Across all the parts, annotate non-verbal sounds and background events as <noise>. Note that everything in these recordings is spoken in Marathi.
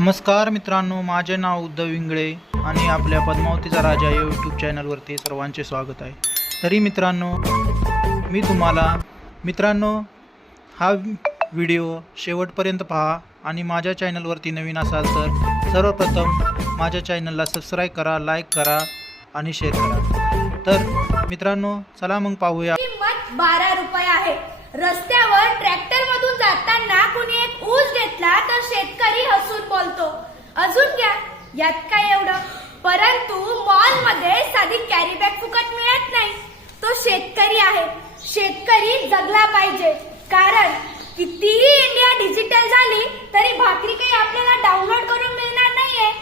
नमस्कार मित्रांनो माझे नाव उद्धव विंगळे आणि आपल्या पद्मावतीचा राजा या यूट्यूब चॅनलवरती सर्वांचे स्वागत आहे. तरी मित्रांनो मी तुम्हाला मित्रांनो हा व्हिडिओ शेवटपर्यंत पहा आणि माझ्या चॅनलवरती नवीन असाल तर सर्वप्रथम माझ्या चॅनलला सबस्क्राईब करा लाईक करा आणि शेअर करा. तर मित्रांनो चला मग पाहूया. किंमत बारा रुपये आहे. रस्त्यावर ट्रॅक्टर मधून जाताना कुणी घेतला तर शेतकरी हसून बोलतो. अजून घ्या यात काय एवढं? परंतु मॉलमध्ये साधी कॅरी बॅग फुकट मिळत नाही. तो शेतकरी आहे. शेतकरी जगला पाहिजे. कारण कितीही इंडिया डिजिटल झाली तरी भाकरी काही आपल्याला डाउनलोड करून मिळणार नाहीये.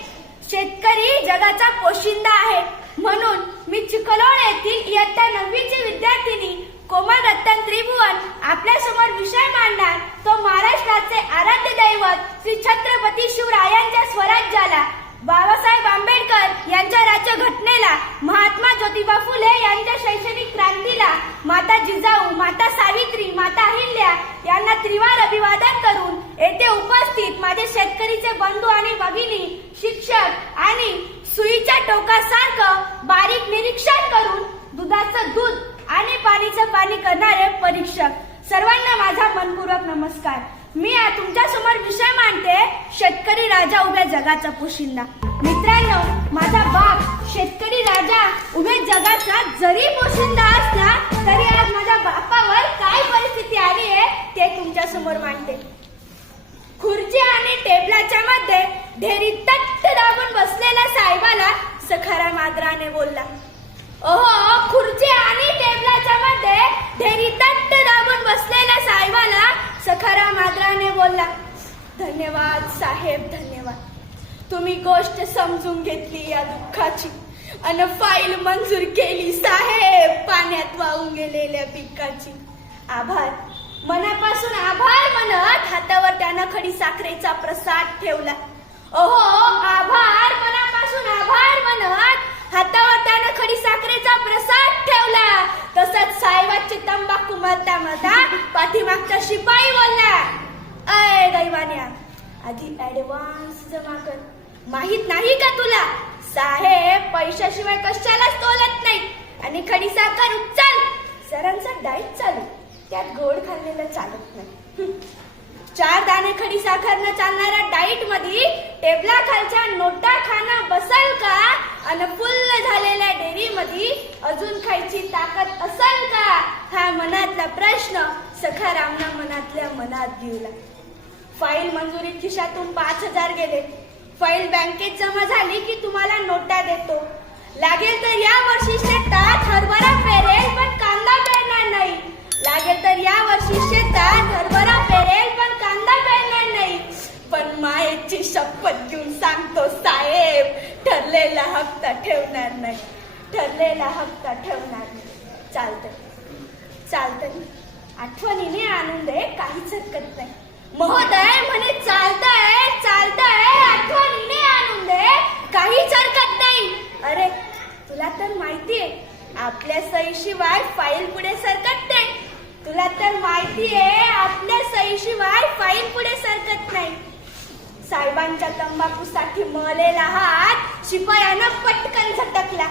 शेतकरी जगाचा पोशिंदा आहे. म्हणून मी चिखलोड येथील इयत्ता नववीची विद्यार्थिनी कोमल रत्न त्रिभुवन आपल्यासमोर विषय मांडणार तो महाराष्ट्राचे आराध्य दैवत श्री छत्रपती शिवरायांच्या स्वराज्याला बाबासाहेब आंबेडकर यांच्या राज्य घटनेला महात्मा ज्योतिबा फुले यांच्या शैक्षणिक क्रांतीला माता जिजाऊ माता सावित्री माता अहिल्या यांना त्रिवार अभिवादन करून येथे उपस्थित माझे शेतकरीचे बंधू आणि भगिनी शिक्षक आणि सुईच्या टोकासारखं बारीक निरीक्षण करून दुधाचं दूध आणि पाणीचं पाणी करणारे परीक्षक. सर्वांना माझा मनपूर्वक नमस्कार. मी तुमच्यासमोर विषय मांडते. शेतकरी राजा उभ्या जगाचा पोशिंदा. मित्रांनो माझा बाप शेतकरी राजा उभ्या जगाचा जरी पोशिंदा असला तरी आज माझ्या बापावर काय परिस्थिती आली आहे ते तुमच्यासमोर मांडते. खुर्ची आणि टेबलाच्या मध्ये ढेरी तट्ट दाबून बसलेल्या साहेबाला सखारा आदराने बोलला. ओहो खुर्ची आणि टेबलाच्या मध्ये ढेरी तट्ट सखाराम मात्राने बोलला धन्यवाद साहेब धन्यवाद. तुम्ही गोष्ट समजून घेतली या दुःखाची. अन फाईल मंजूर केली साहेब पाण्यात वाहून गेलेल्या पिकाची. आभार. मनापासून आभार म्हणत हातावर त्यानं खडी साखरेचा प्रसाद ठेवला. ओहो आभार मनापासून आभार म्हणत हातावर त्यानं खडी साखरेचा प्रसाद ठेवला तसंच साहेबाचे तंबाखू मरता मरता पाठीमागचा शिपाई बोलला. अय दैवान्या आधी ऍडव्हान्स जमा कर. माहीत नाही का तुला? साहेब पैशाशिवाय कशालाच तोलत नाही. आणि खडी साखर उचल. सरांचा डाईट चालू. त्यात गोड खाल्लेलं चालत नाही. चार दाणे खडी साखर न चालणाऱ्या डाईटमध्ये टेबला खालच्या नोटा खाणं बसल का? आणि फुल्ल झालेल्या डेअरी मध्ये अजून खायची ताकद असल का? हा मनातला प्रश्न सखारामना मनातल्या मनात घेऊला फाईल मंजुरी खिशातून पाच हजार गेले. फाईल बँकेत जमा झाली की तुम्हाला नोटा देतो. लागेल तर या वर्षी शेतात हरभरा पेरेल पण कांदा पेरणार नाही. लागेल तर या वर्षी केलेला हप्ता ठेवणार नाही. चालतंय. चालतंय. आठवणीने आणून दे काहीच हरकत नाही. महोदय म्हणे चालतंय चालतंय आठवणीने आणून दे काहीच हरकत नाही. अरे तुला तर माहितीये आपल्या सहीशिवाय फाईल पुढे सरकत नाही. तुला तर माहितीये आपल्या सहीशिवाय फाईल पुढे सरकत नाही. साहेबांच्या तंबाखूसाठी मळलेला हात शिपायानं पटकन झटकला.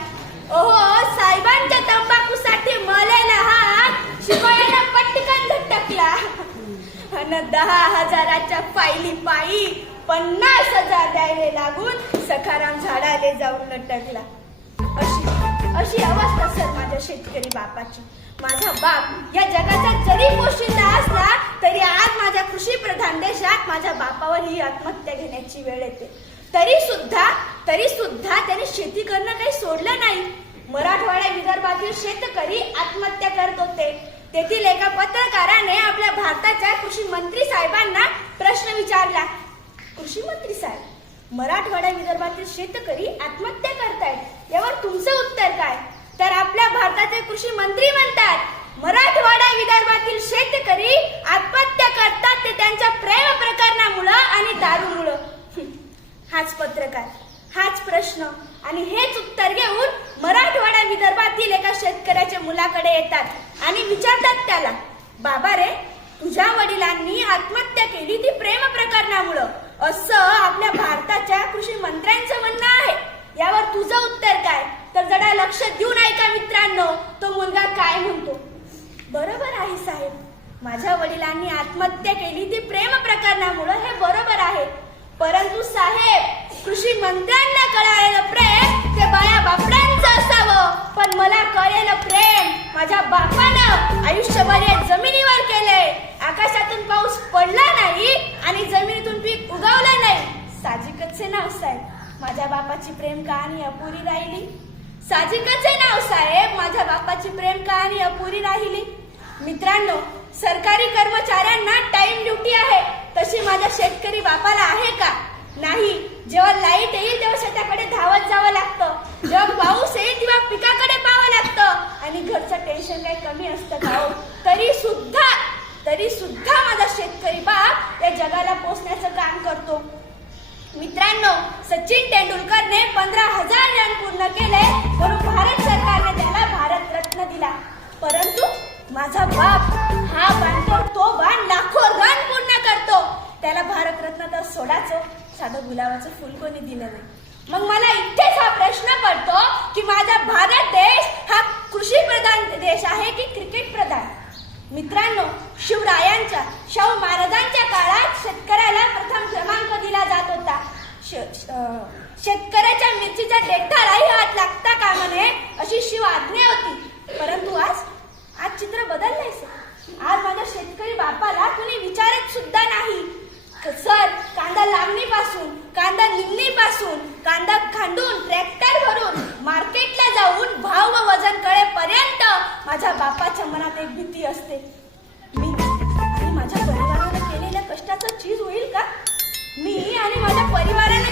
ओहो साहेबांच्या तंबाखूसाठी मळलेला हात शिपायानं पटकन झटकला. अन दहा हजाराच्या फायली पायी पन्नास हजार द्यायला लागून सखाराम झाडाले जाऊन लटकला. अशी अशी अवस्था सर माझ्या शेतकरी बापाची. माझा बाप या जगाचा जरी पोशिंदा असला तरी आज माझ्या कृषी प्रधान देशात माझ्या बापावर ही आत्महत्या घेण्याची वेळ येते. तरी सुद्धा तरी सुद्धा त्याने शेती करणं काही सोडलं मराठवाड्या मराठवाडा विदर्भातील शेतकरी आत्महत्या करत होते. तेथील एका पत्रकाराने आपल्या भारताच्या कृषी मंत्री साहेबांना प्रश्न विचारला. कृषी मंत्री साहेब मराठवाडा विदर्भातील शेतकरी आत्महत्या करतायत. यावर तुमचं उत्तर काय? तर आपल्या भारताचे कृषी मंत्री म्हणतात मराठवाडा विदर्भातील शेतकरी आत्महत्या करतात ते त्यांच्या प्रेम प्रकरणामुळं आणि दारूमुळं. <laughs> हाच पत्रकार. हाच प्रश्न. आणि हेच उत्तर घेऊन मराठवाडा विदर्भातील एका शेतकऱ्याच्या मुलाकडे येतात आणि विचारतात त्याला बाबा रे तुझ्या वडिलांनी आत्महत्या केली ती प्रेम प्रकरणामुळं. असं आपल्या भारताच्या कृषी मंत्र्यांचं म्हणणं आहे. यावर तुझं उत्तर काय? तर जरा लक्ष देऊन ऐका मित्रांनो तो मुलगा काय म्हणतो. बरोबर आहे साहेब. माझ्या वडिलांनी आत्महत्या केली ती प्रेम प्रकरणामुळे हे बरोबर आहे. परंतु साहेब कृषी मंत्र्यांना बापानं आयुष्यभर या जमिनीवर केलंय. आकाशातून पाऊस पडला नाही आणि जमिनीतून पीक उगवलं नाही. साहजिकच हे नाव साहेब. माझ्या बापाची प्रेम कहाणी अपुरी राहिली. साजिकच हे नाव साहेब. माझ्या बापाची प्रेम कहाणी अपुरी राहिली. मित्रांनो सरकारी कर्मचाऱ्यांना टाइम ड्युटी आहे. तशी माझ्या शेतकरी बापाला आहे का? नाही. जेव्हा लाइट येईल तेव्हा शेताकडे धावत जावं लागतं. जेव्हा पाऊस येईल तेव्हा पिकाकडे आणि घरचं टेन्शन काही कमी असतं का हो? तरी सुद्धा तरी सुद्धा माझा शेतकरी बाप या जगाला पोचण्याचं काम करतो. मित्रांनो सचिन तेंडुलकरने पंधरा हजार रन पूर्ण केले म्हणून भारत सरकारने त्याला भारत रत्न दिला. परंतु माझा बाप हा बांधतो तो बाण लाखो रन पूर्ण करतो. त्याला भारत रत्न तर सोडाचं साधं गुलाबाचं फुल कोणी दिलं नाही. मग मला इथेच हा प्रश्न पडतो की माझा भारत देश हा कृषी प्रधान देश आहे की क्रिकेट प्रधान मित्रांनो शिवरायांच्या शाहू महाराजांच्या काळात शेतकऱ्याला प्रथम क्रमांक दिला जात होता. श- शेतकऱ्याच्या मिरचीच्या देठालाही हात लागता कामा नये अशी शिव आज्ञा होती. परंतु आज आज चित्र बदललंय सर. आज माझ्या शेतकरी बापाला कुणी विचारत सुद्धा नाही. सर कांदा लावणीपासून कांदा निघणीपासून कांदा खांडून ट्रॅक्टर भरून मार्केटला जाऊन भाव व माझ्या बापाच्या मनात एक भीती असते. मी आणि माझ्या परिवाराने केलेल्या कष्टाचं चीज होईल का? मी आणि माझ्या परिवाराने